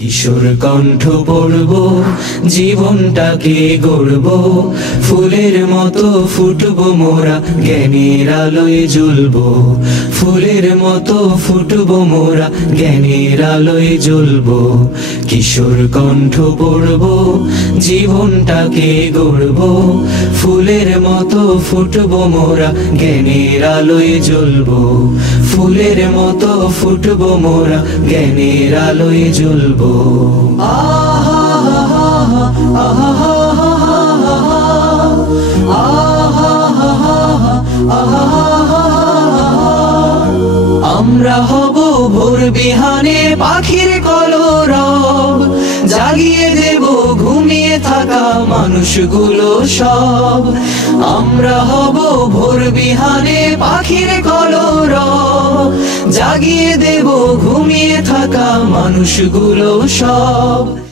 কিশোর কণ্ঠ পড়ব, জীবনটাকে গড়ব, ফুলের মতো ফুটব মোরা, জ্ঞানের আলোয় জ্বলব। ফুলের মতো ফুটব মোরা, জ্ঞানের আলোয় জ্বলব। কিশোর কণ্ঠ পড়ব, জীবনটাকে গড়ব, ফুলের মতো ফুটব মোরা, জ্ঞানের আলোয় জ্বলব। ফুলের মতো ফুটব মোরা, জ্ঞানের আলোয় জ্বলব। আমরা হব ভোর বিহানে পাখির কলরব, জাগিয়ে দেব ঘুমিয়ে থাকা মানুষগুলো সব। আমরা হব ভোর বিহানে পাখির কলরব, জাগিয়ে দেব ঘুমিয়ে থাকা মানুষগুলো সব।